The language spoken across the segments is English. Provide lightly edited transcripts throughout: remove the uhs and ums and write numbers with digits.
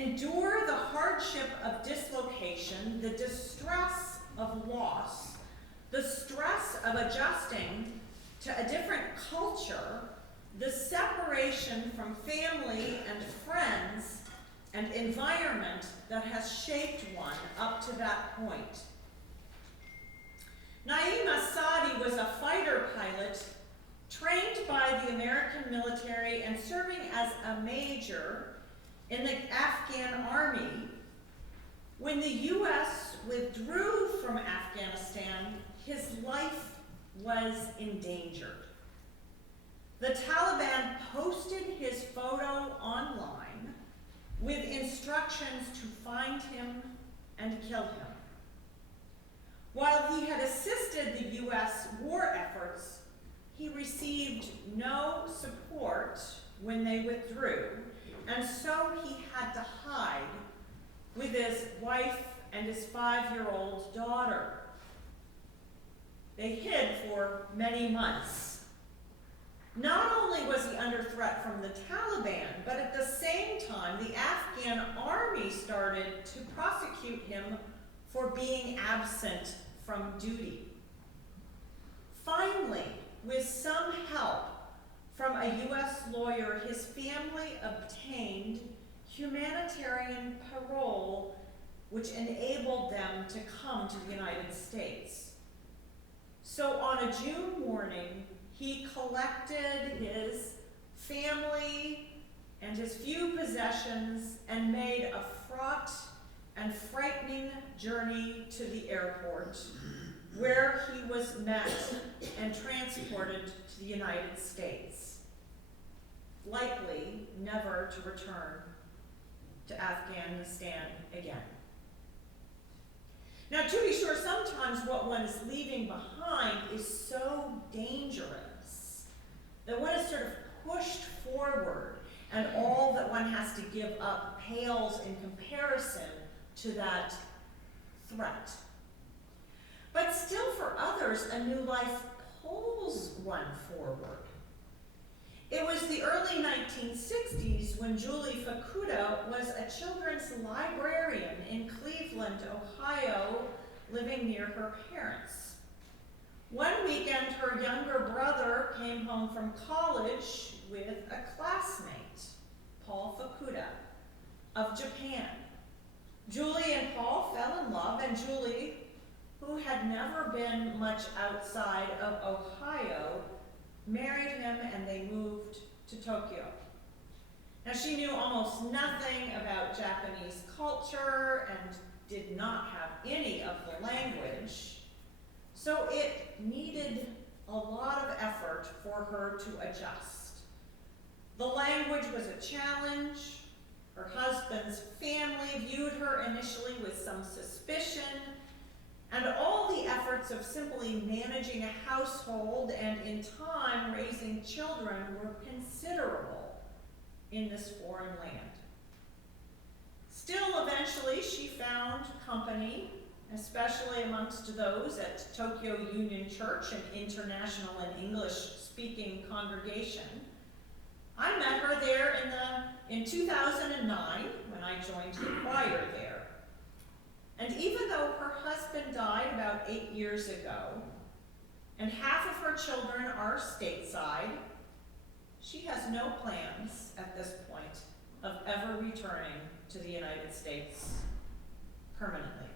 endure the hardship of dislocation, the distress of loss, the stress of adjusting to a different culture, the separation from family and friends and environment that has shaped one up to that point. Naeem Asadi was a fighter pilot trained by the American military and serving as a major in the Afghan army. When the U.S. withdrew from Afghanistan, his life was endangered. The Taliban posted his photo online with instructions to find him and kill him. While he had assisted the U.S. war efforts, he received no support when they withdrew, and so he had to hide with his wife and his 5-year-old daughter. They hid for many months. Not only was he under threat from the Taliban, but at the same time, the Afghan army started to prosecute him for being absent from duty. Finally, with some help from a U.S. lawyer, his family obtained humanitarian parole, which enabled them to come to the United States. So on a June morning, he collected his family and his few possessions and made a fraught and frightening journey to the airport, where he was met and transported to the United States, likely never to return to Afghanistan again. Now, to be sure, sometimes what one is leaving behind is so dangerous that one is sort of pushed forward, and all that one has to give up pales in comparison to that threat. But still, for others, a new life pulls one forward. It was the early 1960s when Julie Fukuda was a children's librarian in Cleveland, Ohio, living near her parents. One weekend, her younger brother came home from college with a classmate, Paul Fukuda, of Japan. Julie and Paul fell in love, and Julie, who had never been much outside of Ohio, married him, and they moved to Tokyo. Now, she knew almost nothing about Japanese culture and did not have any of the language, so it needed a lot of effort for her to adjust. The language was a challenge. Her husband's family viewed her initially with some suspicion, and all the efforts of simply managing a household and, in time, raising children were considerable in this foreign land. Still, eventually, she found company, especially amongst those at Tokyo Union Church, an international and English-speaking congregation. I met her there in 2009 when I joined the choir there. And even though her husband died about 8 years ago, and half of her children are stateside, she has no plans at this point of ever returning to the United States permanently.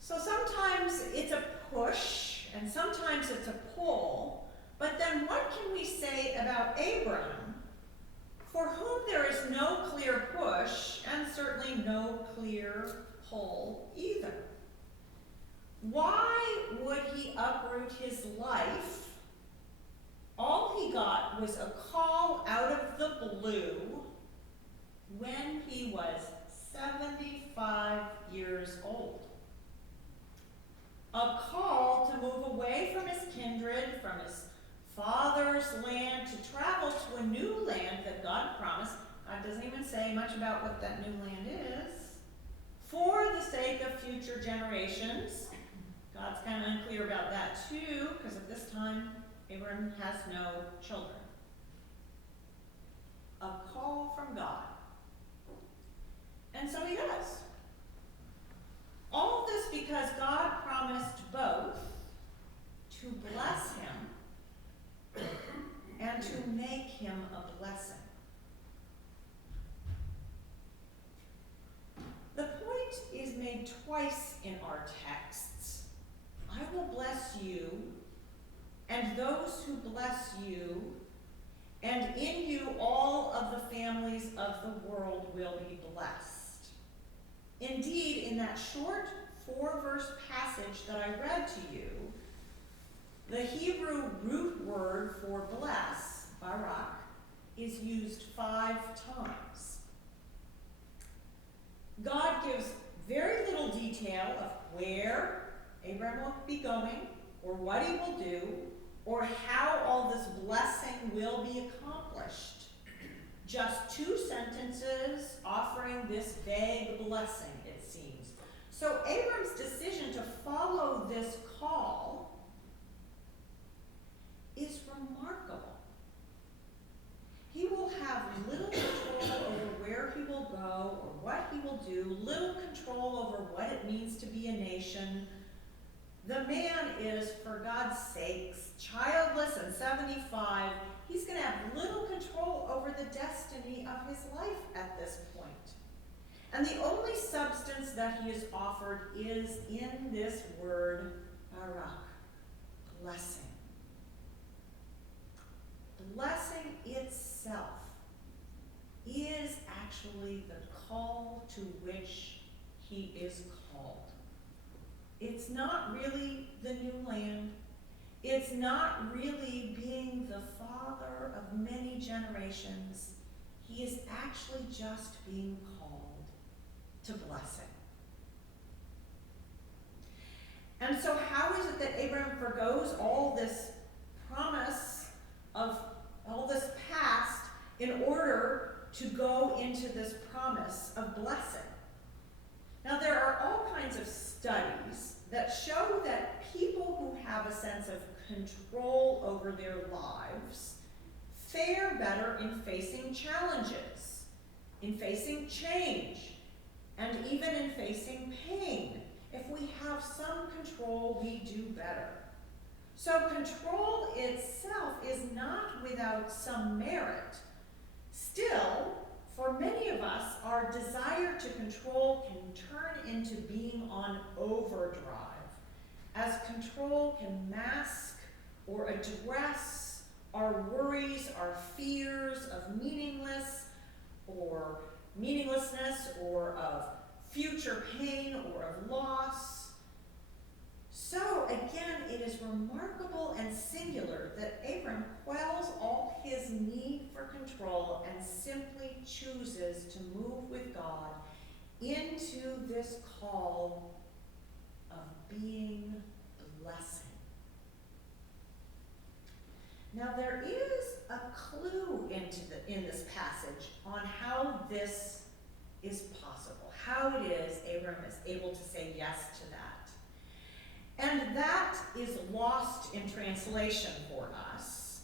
So sometimes it's a push, and sometimes it's a pull, but then what can we say about Abram, for whom there is no clear push and certainly no clear pull either? Why would he uproot his life? All he got was a call out of the blue when he was 75 years old. A call to move away from his kindred, from his father's land, to travel to a new land that God promised. God doesn't even say much about what that new land is. For the sake of future generations. God's kind of unclear about that too, because at this time, Abram has no children. A call from God. be blessed. Indeed, in that short 4-verse passage that I read to you, the Hebrew root word for bless, barak, is used 5 times. God gives very little detail of where Abram will be going, or what he will do, or how all this blessing will be accomplished. Just 2 sentences offering this vague blessing, it seems. So Abram's decision to follow this call is remarkable. He will have little control over where he will go or what he will do, little control over what it means to be a nation. The man is, for God's sakes, childless and 75. He's going to have little control over the destiny of his life at this point. And the only substance that he is offered is in this word, barak, blessing. Blessing itself is actually the call to which he is called. It's not really the new land. It's not really being the father of many generations. He is actually just being called to blessing. And so how is it that Abraham forgoes all this promise of all this past in order to go into this promise of blessing? Now, there are all kinds of studies that show that people who have a sense of control over their lives fare better in facing challenges, in facing change, and even in facing pain. If we have some control, we do better. So control itself is not without some merit. Still, for many of us, our desire to control can turn into being on overdrive, as control can mask or address our worries, our fears of meaninglessness, or of future pain, or of loss. So again, it is remarkable and singular that Abram quells all his need for control and simply chooses to move with God into this call of being blessing. Now there is a clue in this passage on how this is possible, how it is Abram is able to say yes to that. And that is lost in translation for us.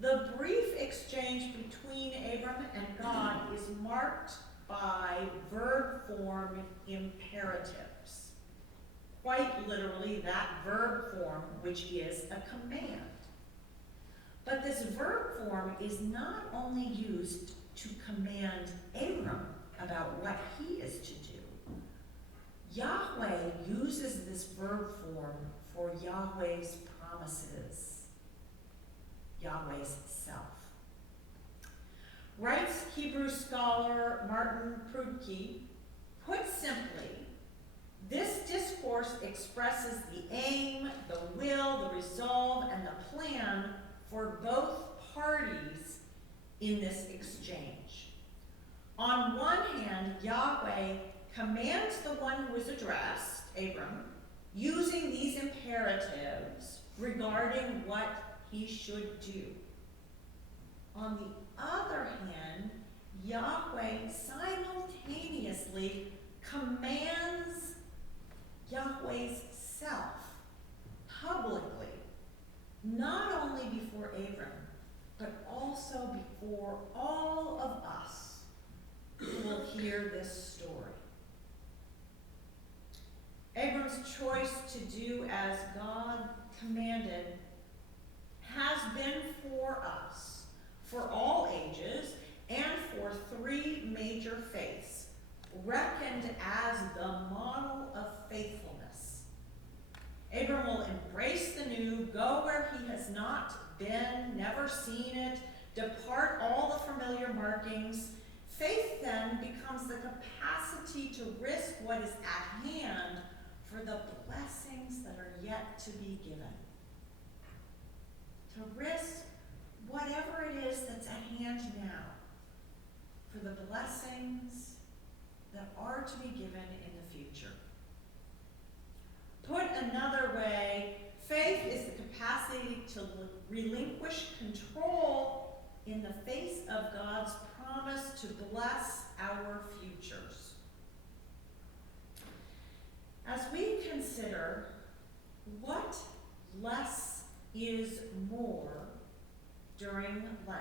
The brief exchange between Abram and God is marked by verb form imperatives. Quite literally, that verb form, which is a command. But this verb form is not only used to command Abram about what he is to do. Yahweh uses this verb form for Yahweh's promises, Yahweh's self. Writes Hebrew scholar Martin Prudke, put simply, this discourse expresses the aim, the will, the resolve, and the plan for both parties in this exchange. On one hand, Yahweh commands the one who is addressed, Abram, using these imperatives regarding what he should do. On the other hand, Yahweh simultaneously commands Yahweh's self publicly, not only before Abram, but also before all of us who will hear this story. Abram's choice to do as God commanded has been for us, for all ages, and for 3 major faiths, reckoned as the model of faithfulness. Abram will embrace the new, go where he has not been, never seen it, depart all the familiar markings, Faith then becomes the capacity to risk what is at hand for the blessings that are yet to be given. To risk whatever it is that's at hand now for the blessings that are to be given in the future. Put another way, faith is the capacity to relinquish control in the face of God's promise to bless our futures. As we consider what less is more during Lent,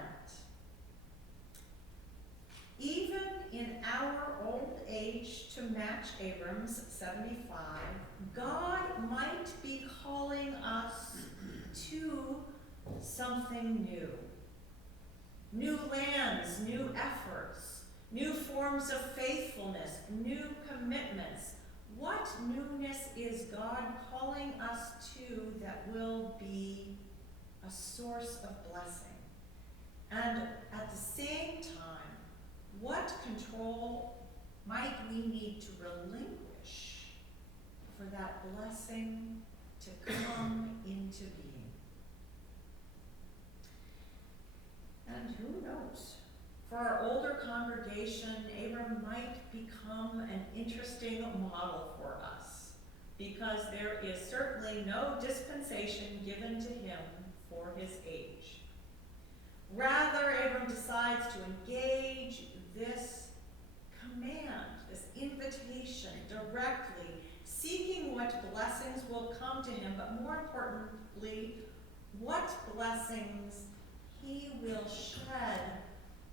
even in our old age to match Abram's 75, God might be calling us to something new. New lands, new efforts, new forms of faithfulness, new commitments. What newness is God calling us to that will be a source of blessing? And at the same time, what control might we need to relinquish for that blessing to come into being? And who knows? For our older congregation, Abram might become an interesting model for us, because there is certainly no dispensation given to him for his age. Rather, Abram decides to engage this command, this invitation directly, seeking what blessings will come to him, but more importantly, what blessings he will shed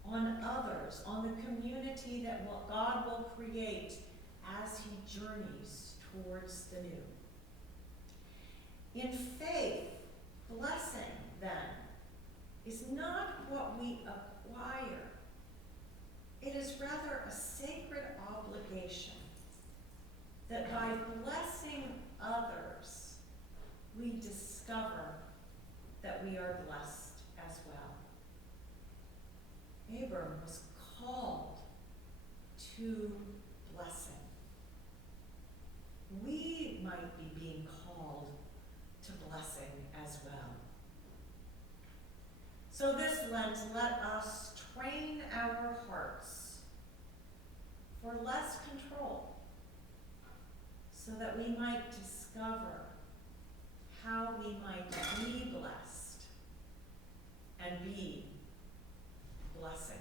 on others, on the community that God will create as he journeys towards the new. In faith, blessing, then, is not what we acquire. It is rather a sacred obligation that by blessing others, we discover that we are blessed as well. Abram was called to blessing. We might be being called to blessing as well. So this Lent, let us train our hearts for less control, so that we might discover how we might be blessed and be blessing.